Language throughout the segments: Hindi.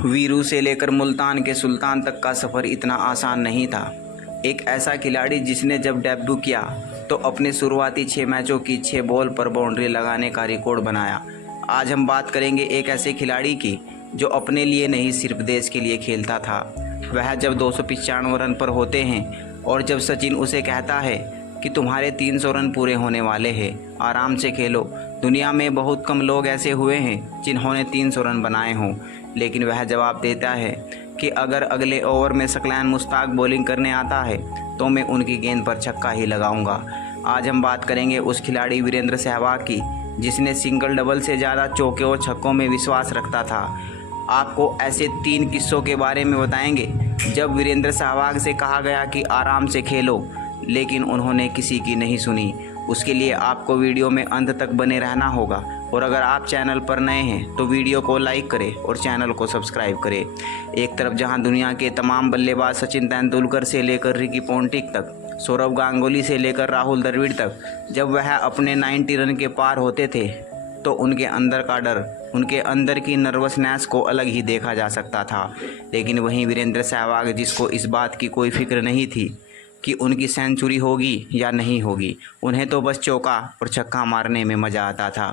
वीरू से लेकर मुल्तान के सुल्तान तक का सफ़र इतना आसान नहीं था। एक ऐसा खिलाड़ी जिसने जब डेब्यू किया तो अपने शुरुआती 6 मैचों की 6 बॉल पर बाउंड्री लगाने का रिकॉर्ड बनाया। आज हम बात करेंगे एक ऐसे खिलाड़ी की जो अपने लिए नहीं सिर्फ देश के लिए खेलता था। वह जब 295 रन पर होते हैं और जब सचिन उसे कहता है कि तुम्हारे 300 रन पूरे होने वाले हैं, आराम से खेलो। दुनिया में बहुत कम लोग ऐसे हुए हैं जिन्होंने 300 रन बनाए हों, लेकिन वह जवाब देता है कि अगर अगले ओवर में सकलैन मुश्ताक बॉलिंग करने आता है तो मैं उनकी गेंद पर छक्का ही लगाऊंगा। आज हम बात करेंगे उस खिलाड़ी वीरेंद्र सहवाग की जिसने सिंगल डबल से ज़्यादा चौके और छक्कों में विश्वास रखता था। आपको ऐसे 3 किस्सों के बारे में बताएंगे जब वीरेंद्र सहवाग से कहा गया कि आराम से खेलो, लेकिन उन्होंने किसी की नहीं सुनी। उसके लिए आपको वीडियो में अंत तक बने रहना होगा और अगर आप चैनल पर नए हैं तो वीडियो को लाइक करें और चैनल को सब्सक्राइब करें। एक तरफ जहां दुनिया के तमाम बल्लेबाज सचिन तेंदुलकर से लेकर रिकी पोंटिंग तक, सौरव गांगुली से लेकर राहुल द्रविड़ तक, जब वह अपने 90 रन के पार होते थे तो उनके अंदर का डर, उनके अंदर की नर्वसनेस को अलग ही देखा जा सकता था। लेकिन वहीं वीरेंद्र सहवाग, जिसको इस बात की कोई फिक्र नहीं थी कि उनकी सेंचुरी होगी या नहीं होगी, उन्हें तो बस चौका और छक्का मारने में मज़ा आता था।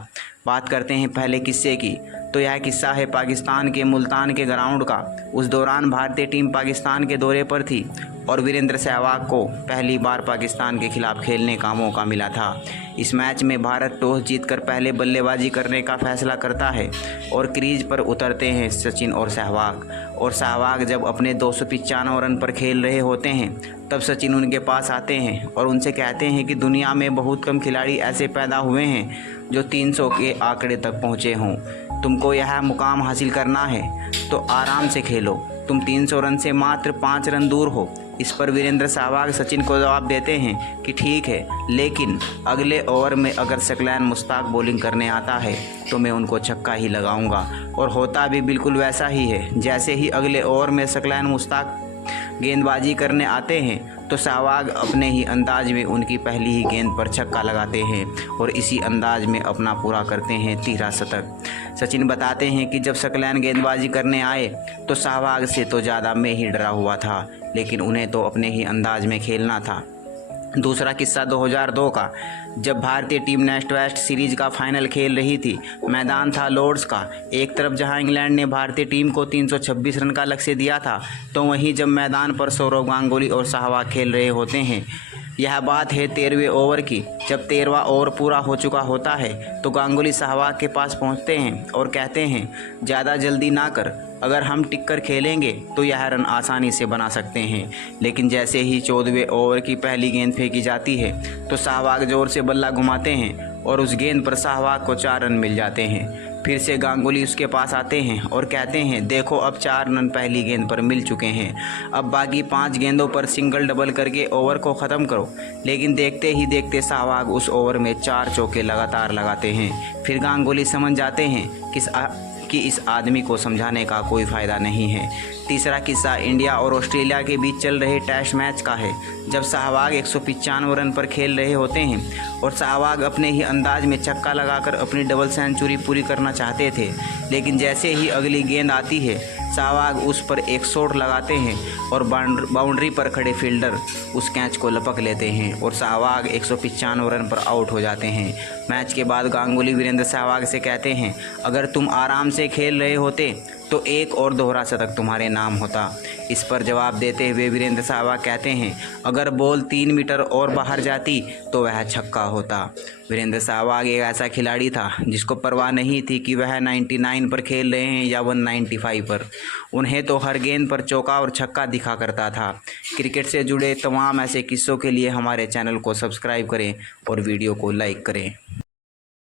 बात करते हैं पहले किस्से की, तो यह किस्सा है पाकिस्तान के मुल्तान के ग्राउंड का। उस दौरान भारतीय टीम पाकिस्तान के दौरे पर थी और वीरेंद्र सहवाग को पहली बार पाकिस्तान के खिलाफ खेलने का मौका मिला था। इस मैच में भारत टॉस जीतकर पहले बल्लेबाजी करने का फैसला करता है और क्रीज पर उतरते हैं सचिन और सहवाग जब अपने 295 रन पर खेल रहे होते हैं तब सचिन उनके पास आते हैं और उनसे कहते हैं कि दुनिया में बहुत कम खिलाड़ी ऐसे पैदा हुए हैं जो 300 के आंकड़े तक पहुँचे हों। तुमको यह मुकाम हासिल करना है तो आराम से खेलो, तुम 300 रन से मात्र 5 रन दूर हो। इस पर वीरेंद्र सहवाग सचिन को जवाब देते हैं कि ठीक है, लेकिन अगले ओवर में अगर सकलैन मुश्ताक बॉलिंग करने आता है तो मैं उनको छक्का ही लगाऊंगा। और होता भी बिल्कुल वैसा ही है। जैसे ही अगले ओवर में सकलैन मुश्ताक गेंदबाजी करने आते हैं तो सहवाग अपने ही अंदाज में उनकी पहली ही गेंद पर छक्का लगाते हैं और इसी अंदाज में अपना पूरा करते हैं 13 शतक। सचिन बताते हैं कि जब सकलैन गेंदबाजी करने आए तो सहवाग से तो ज़्यादा मैं ही डरा हुआ था, लेकिन उन्हें तो अपने ही अंदाज में खेलना था। दूसरा किस्सा 2002 का, जब भारतीय टीम नेस्ट वेस्ट सीरीज का फाइनल खेल रही थी। मैदान था लॉर्ड्स का। एक तरफ जहां इंग्लैंड ने भारतीय टीम को 326 रन का लक्ष्य दिया था, तो वहीं जब मैदान पर सौरव गांगुली और सहवाग खेल रहे होते हैं। यह बात है 13वें ओवर की। जब 13वां ओवर पूरा हो चुका होता है तो गांगुली सहवाग के पास पहुंचते हैं और कहते हैं, ज़्यादा जल्दी ना कर, अगर हम टिक कर खेलेंगे तो यह रन आसानी से बना सकते हैं। लेकिन जैसे ही 14वें ओवर की पहली गेंद फेंकी जाती है तो सहवाग जोर से बल्ला घुमाते हैं और उस गेंद पर सहवाग को 4 रन मिल जाते हैं। फिर से गांगुली उसके पास आते हैं और कहते हैं, देखो अब 4 रन पहली गेंद पर मिल चुके हैं, अब बाकी 5 गेंदों पर सिंगल डबल करके ओवर को ख़त्म करो। लेकिन देखते ही देखते सहवाग उस ओवर में 4 चौके लगातार लगाते हैं। फिर गांगुली समझ जाते हैं कि इस आदमी को समझाने का कोई फ़ायदा नहीं है। तीसरा किस्सा इंडिया और ऑस्ट्रेलिया के बीच चल रहे टेस्ट मैच का है। जब सहवाग 195 रन पर खेल रहे होते हैं और सहवाग अपने ही अंदाज में छक्का लगाकर अपनी डबल सेंचुरी पूरी करना चाहते थे, लेकिन जैसे ही अगली गेंद आती है सहवाग उस पर एक शॉट लगाते हैं और बाउंड्री पर खड़े फील्डर उस कैच को लपक लेते हैं और सहवाग 195 रन पर आउट हो जाते हैं। मैच के बाद गांगुली वीरेंद्र सहवाग से कहते हैं, अगर तुम आराम से खेल रहे होते तो एक और दोहरा शतक तुम्हारे नाम होता। इस पर जवाब देते हुए वीरेंद्र सहवाग कहते हैं, अगर बॉल 3 मीटर और बाहर जाती तो वह छक्का होता। वीरेंद्र सहवाग एक ऐसा खिलाड़ी था जिसको परवाह नहीं थी कि वह 99 पर खेल रहे हैं या 195 पर। उन्हें तो हर गेंद पर चौका और छक्का दिखा करता था। क्रिकेट से जुड़े तमाम ऐसे किस्सों के लिए हमारे चैनल को सब्सक्राइब करें और वीडियो को लाइक करें।